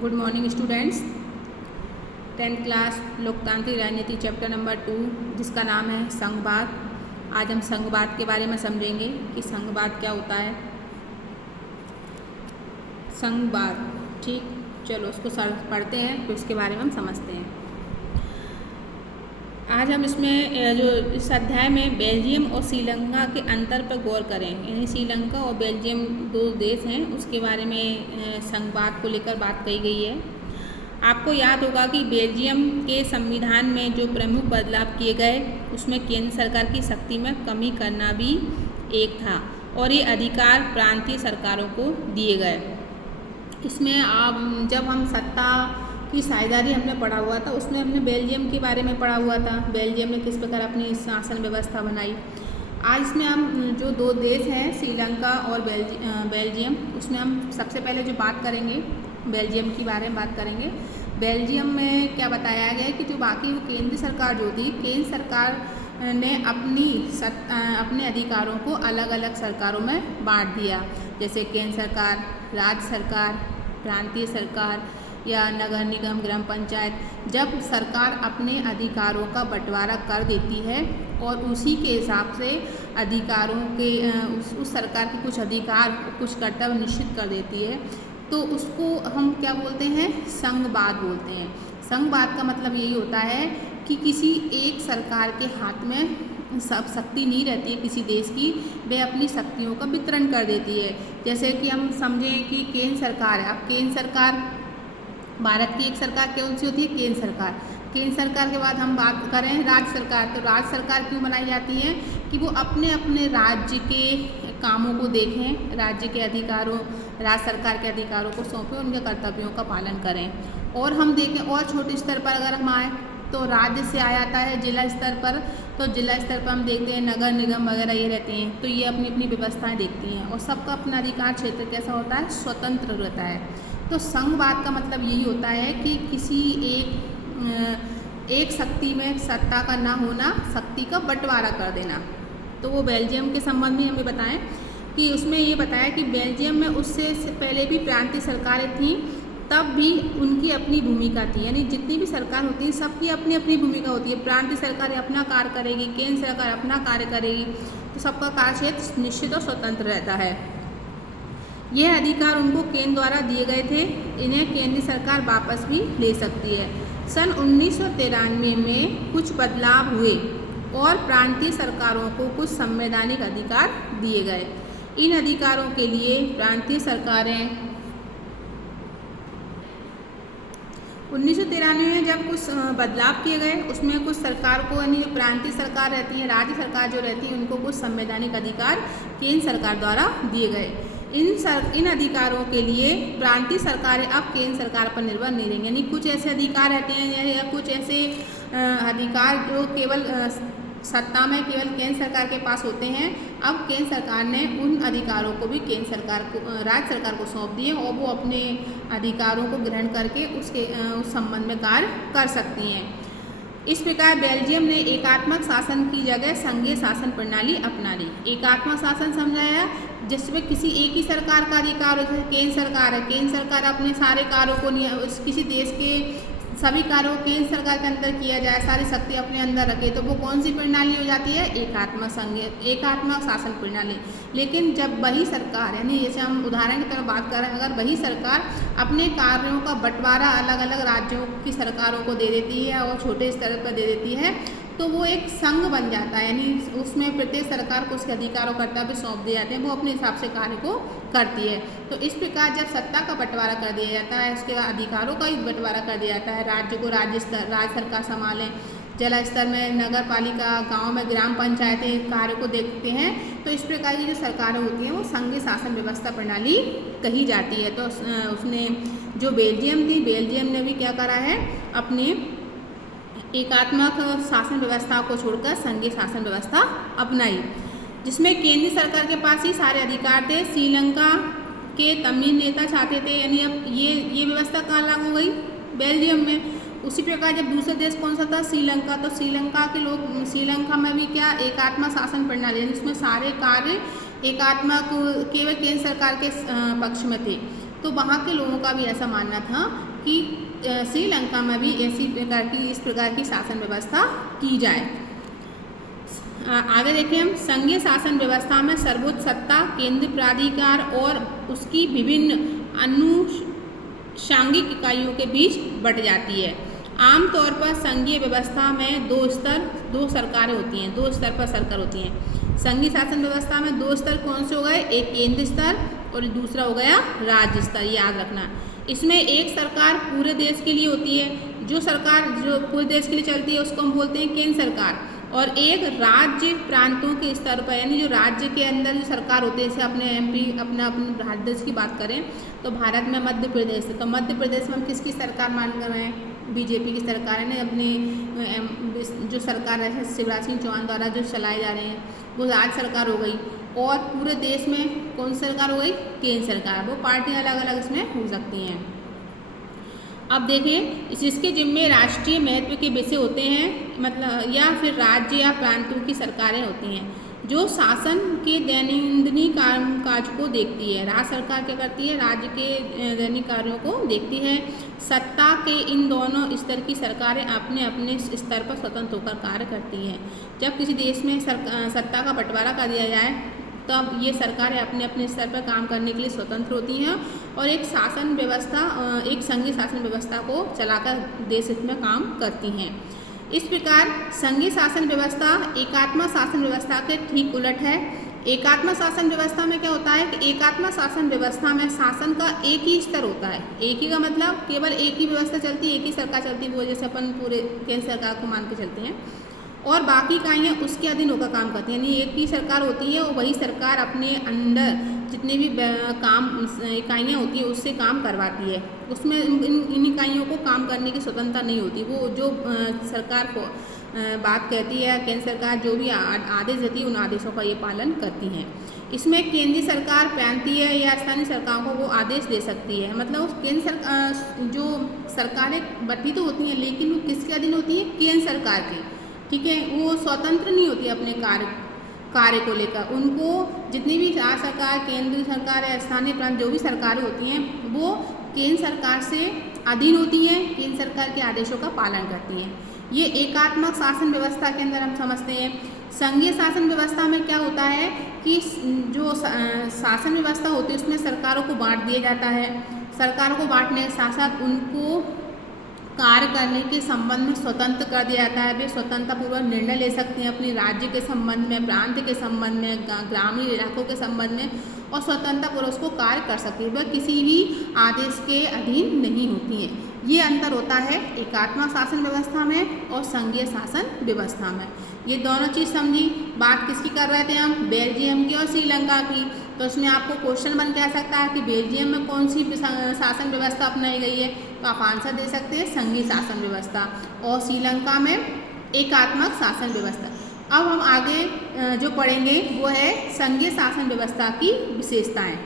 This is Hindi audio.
Good morning students. 10th class लोकतांत्रिक राजनीति चैप्टर नंबर 2 जिसका नाम है संघवाद। आज हम संघवाद के बारे में समझेंगे कि संघवाद क्या होता है। संघवाद, ठीक, चलो उसको पढ़ते हैं फिर उसके बारे में हम समझते हैं। आज हम इसमें जो इस अध्याय में बेल्जियम और श्रीलंका के अंतर पर गौर करें। यानी श्रीलंका और बेल्जियम दो देश हैं, उसके बारे में संघवाद को लेकर बात कही गई है। आपको याद होगा कि बेल्जियम के संविधान में जो प्रमुख बदलाव किए गए उसमें केंद्र सरकार की शक्ति में कमी करना भी एक था और ये अधिकार प्रांतीय सरकारों को दिए गए। इसमें जब हम सत्ता की साझेदारी हमने पढ़ा हुआ था उसमें हमने बेल्जियम के बारे में पढ़ा हुआ था, बेल्जियम ने किस प्रकार अपनी शासन व्यवस्था बनाई। आज इसमें हम जो दो देश हैं श्रीलंका और बेल्जियम, उसमें हम सबसे पहले जो बात करेंगे बेल्जियम के बारे में बात करेंगे। बेल्जियम में क्या बताया गया है कि जो बाकी केंद्र सरकार जो थी, केंद्र सरकार ने अपने अधिकारों को अलग अलग सरकारों में बांट दिया, जैसे केंद्र सरकार, राज्य सरकार, प्रांतीय सरकार या नगर निगम, ग्राम पंचायत। जब सरकार अपने अधिकारों का बंटवारा कर देती है और उसी के हिसाब से अधिकारों के उस सरकार के कुछ अधिकार, कुछ कर्तव्य निश्चित कर देती है, तो उसको हम क्या बोलते हैं, संघवाद बोलते हैं। संघवाद का मतलब यही होता है कि किसी एक सरकार के हाथ में सब शक्ति नहीं रहती है किसी देश की, वे अपनी शक्तियों का वितरण कर देती है। जैसे कि हम समझें कि केंद्र सरकार है। अब केंद्र सरकार, भारत की एक सरकार कौन सी होती है, केंद्र सरकार। केंद्र सरकार के बाद हम बात करें राज्य सरकार, तो राज्य सरकार क्यों बनाई जाती है कि वो अपने अपने राज्य के कामों को देखें, राज्य के अधिकारों, राज्य सरकार के अधिकारों को सौंपें, उनके कर्तव्यों का पालन करें। और हम देखें और छोटे स्तर पर अगर हम आए तो राज्य से आ जाता है जिला स्तर पर, तो जिला स्तर पर हम देखते हैं नगर निगम वगैरह ये रहते हैं, तो ये अपनी अपनी व्यवस्थाएं देखती हैं और सबका अपना अधिकार क्षेत्र कैसा होता है, स्वतंत्र रहता है। तो संघवाद का मतलब यही होता है कि किसी एक शक्ति में सत्ता का ना होना, शक्ति का बंटवारा कर देना। तो वो बेल्जियम के संबंध में हमें बताएं कि उसमें ये बताया कि बेल्जियम में उससे पहले भी प्रांतीय सरकारें थीं, तब भी उनकी अपनी भूमिका थी। यानी जितनी भी सरकार होती है सबकी अपनी अपनी भूमिका होती है। प्रांतीय सरकार अपना कार्य करेगी, केंद्र सरकार अपना कार्य करेगी, तो सबका कार्य क्षेत्र निश्चित और स्वतंत्र रहता है। यह अधिकार उनको केंद्र द्वारा दिए गए थे, इन्हें केंद्रीय सरकार वापस भी ले सकती है। सन 1993 में कुछ बदलाव हुए और प्रांतीय सरकारों को कुछ संवैधानिक अधिकार दिए गए। इन अधिकारों के लिए प्रांतीय सरकारें 1993 में जब कुछ बदलाव किए गए, उसमें कुछ सरकार को, यानी जो प्रांतीय सरकार रहती है, राज्य सरकार जो रहती है, उनको कुछ संवैधानिक अधिकार केंद्र सरकार द्वारा दिए गए। इन अधिकारों के लिए प्रांतीय सरकारें अब केंद्र सरकार पर निर्भर नहीं रहेंगी। यानी कुछ ऐसे अधिकार रहते हैं या कुछ ऐसे अधिकार जो केवल सत्ता में केवल केंद्र सरकार के पास होते हैं, अब केंद्र सरकार ने उन अधिकारों को भी केंद्र सरकार को, राज्य सरकार को सौंप दिए और वो अपने अधिकारों को ग्रहण करके उस संबंध में कार्य कर सकती हैं। इस प्रकार बेल्जियम ने एकात्मक शासन की जगह संघीय शासन प्रणाली अपना ली। एकात्मक शासन समझाया जिसमें किसी एक ही सरकार का अधिकार होता है। केंद्र सरकार है, केंद्र सरकार अपने सारे कार्यों को किसी देश के सभी कार्यों को केंद्र सरकार के अंदर किया जाए, सारी शक्ति अपने अंदर रखे, तो वो कौन सी प्रणाली हो जाती है, एकात्मक शासन प्रणाली। लेकिन जब वही सरकार, यानी जैसे हम उदाहरण की तरह बात कर रहे हैं, अगर वही सरकार अपने कार्यों का बंटवारा अलग अलग राज्यों की सरकारों को दे देती है और छोटे स्तर पर दे देती है, तो वो एक संघ बन जाता है। यानी उसमें प्रत्येक सरकार को उसके अधिकारों कर्तव्य सौंप दिए जाते हैं, वो अपने हिसाब से कार्य को करती है। तो इस प्रकार जब सत्ता का बंटवारा कर दिया जाता है, उसके बाद अधिकारों का भी बंटवारा कर दिया जाता है। राज्य को राज्य सरकार संभालें, जिला स्तर में नगर पालिका, गाँव में ग्राम पंचायतें कार्य को देखते हैं। तो इस प्रकार की जो सरकारें होती हैं वो संघीय शासन व्यवस्था प्रणाली कही जाती है। तो उसने जो बेल्जियम थी, बेल्जियम ने भी क्या करा है, अपने एकात्मक शासन व्यवस्था को छोड़कर संघीय शासन व्यवस्था अपनाई, जिसमें केंद्रीय सरकार के पास ही सारे अधिकार थे। श्रीलंका के तमिल नेता चाहते थे, यानी अब ये व्यवस्था कहाँ लागू हो गई, बेल्जियम में। उसी प्रकार जब दूसरा देश कौन सा था, श्रीलंका, तो श्रीलंका के लोग, श्रीलंका में भी क्या एकात्मक शासन प्रणाली, जिसमें सारे कार्य एकात्मक केवल केंद्र सरकार के पक्ष में थे। तो वहाँ के लोगों का भी ऐसा मानना था कि श्रीलंका में भी इस प्रकार की शासन व्यवस्था की जाए। आगे देखें हम, संघीय शासन व्यवस्था में सर्वोच्च सत्ता केंद्र प्राधिकार और उसकी विभिन्न अनुषांगिक इकाइयों के बीच बट जाती है। आमतौर पर संघीय व्यवस्था में दो सरकारें होती हैं, 2 स्तर पर सरकार होती हैं। संघीय शासन व्यवस्था में 2 स्तर कौन से हो गए, एक केंद्र स्तर और दूसरा हो गया राज्य स्तर, याद रखना। इसमें एक सरकार पूरे देश के लिए होती है, जो सरकार जो पूरे देश के लिए चलती है उसको हम बोलते हैं केंद्र सरकार, और एक राज्य प्रांतों के स्तर पर, यानी जो राज्य के अंदर जो सरकार होती है, जैसे अपने MP अपने भारत देश की बात करें तो भारत में मध्य प्रदेश है, तो मध्य प्रदेश में हम किसकी सरकार मान कर रहे हैं, BJP की सरकार है ना। अपने जो सरकार है शिवराज सिंह चौहान द्वारा जो चलाए जा रहे हैं वो राज्य सरकार हो गई, और पूरे देश में कौन सी सरकार हो गई, केंद्र सरकार। वो पार्टियां अलग अलग इसमें हो सकती हैं। अब देखिए, जिसके जिम्मे राष्ट्रीय महत्व के विषय होते हैं, मतलब या फिर राज्य या प्रांतों की सरकारें होती हैं, जो शासन के दैनंदिन कामकाज को देखती है। राज्य सरकार क्या करती है, राज्य के दैनिक कार्यों को देखती है। सत्ता के इन दोनों स्तर की सरकारें अपने अपने स्तर पर स्वतंत्र होकर कार्य करती हैं। जब किसी देश में सत्ता का बंटवारा कर दिया जाए तब ये सरकारें अपने अपने स्तर पर काम करने के लिए स्वतंत्र होती हैं और एक शासन व्यवस्था, एक संघीय शासन व्यवस्था को चलाकर देश हित में काम करती हैं। इस प्रकार संघीय शासन व्यवस्था एकात्म शासन व्यवस्था के ठीक उलट है। एकात्म शासन व्यवस्था में क्या होता है कि एकात्म शासन व्यवस्था में शासन का एक ही स्तर होता है। एक ही का मतलब केवल एक ही व्यवस्था चलती है, एक ही सरकार चलती है, वो जैसे अपन पूरे केंद्र सरकार को मान के चलते हैं, और बाकी इकाइयाँ उसके अधीन होकर काम करती हैं। यानी एक ही सरकार होती है और वही सरकार अपने अंडर जितने भी काम इकाइयाँ होती हैं उससे काम करवाती है। उसमें इन इकाइयों को काम करने की स्वतंत्रता नहीं होती। वो जो सरकार को बात कहती है, केंद्र सरकार जो भी आदेश देती है उन आदेशों का ये पालन करती हैं। इसमें केंद्रीय सरकार प्रांतीय या स्थानीय सरकारों को वो आदेश दे सकती है। मतलब केंद्र सरकार जो सरकारें बटी तो होती हैं लेकिन वो किसके अधीन होती हैं, केंद्र सरकार के, ठीक है। वो स्वतंत्र नहीं होती अपने कार्य को लेकर। उनको जितनी भी राज्य सरकार, केंद्र सरकार या स्थानीय प्रांत जो भी सरकारें होती हैं वो केंद्र सरकार से अधीन होती हैं, केंद्र सरकार के आदेशों का पालन करती हैं। ये एकात्मक शासन व्यवस्था के अंदर हम समझते हैं। संघीय शासन व्यवस्था में क्या होता है कि जो शासन व्यवस्था होती है उसमें सरकारों को बांट दिया जाता है। सरकारों को बांटने के साथ साथ उनको कार्य करने के संबंध में स्वतंत्र कर दिया जाता है। वे स्वतंत्रतापूर्वक निर्णय ले सकते हैं अपने राज्य के संबंध में, प्रांत के संबंध में, ग्रामीण इलाकों के संबंध में, और स्वतंत्रतापूर्वक उसको कार्य कर सकती है। वह किसी भी आदेश के अधीन नहीं होती है। ये अंतर होता है एकात्म शासन व्यवस्था में और संघीय शासन व्यवस्था में। ये दोनों चीज़ समझी। बात किसकी कर रहे थे हम, बेल्जियम की और श्रीलंका की। तो इसमें आपको क्वेश्चन बन के आ सकता है कि बेल्जियम में कौन सी शासन व्यवस्था अपनाई गई है, तो आप आंसर दे सकते हैं संघीय शासन व्यवस्था, और श्रीलंका में एकात्मक शासन व्यवस्था। अब हम आगे जो पढ़ेंगे वो है संघीय शासन व्यवस्था की विशेषताएं।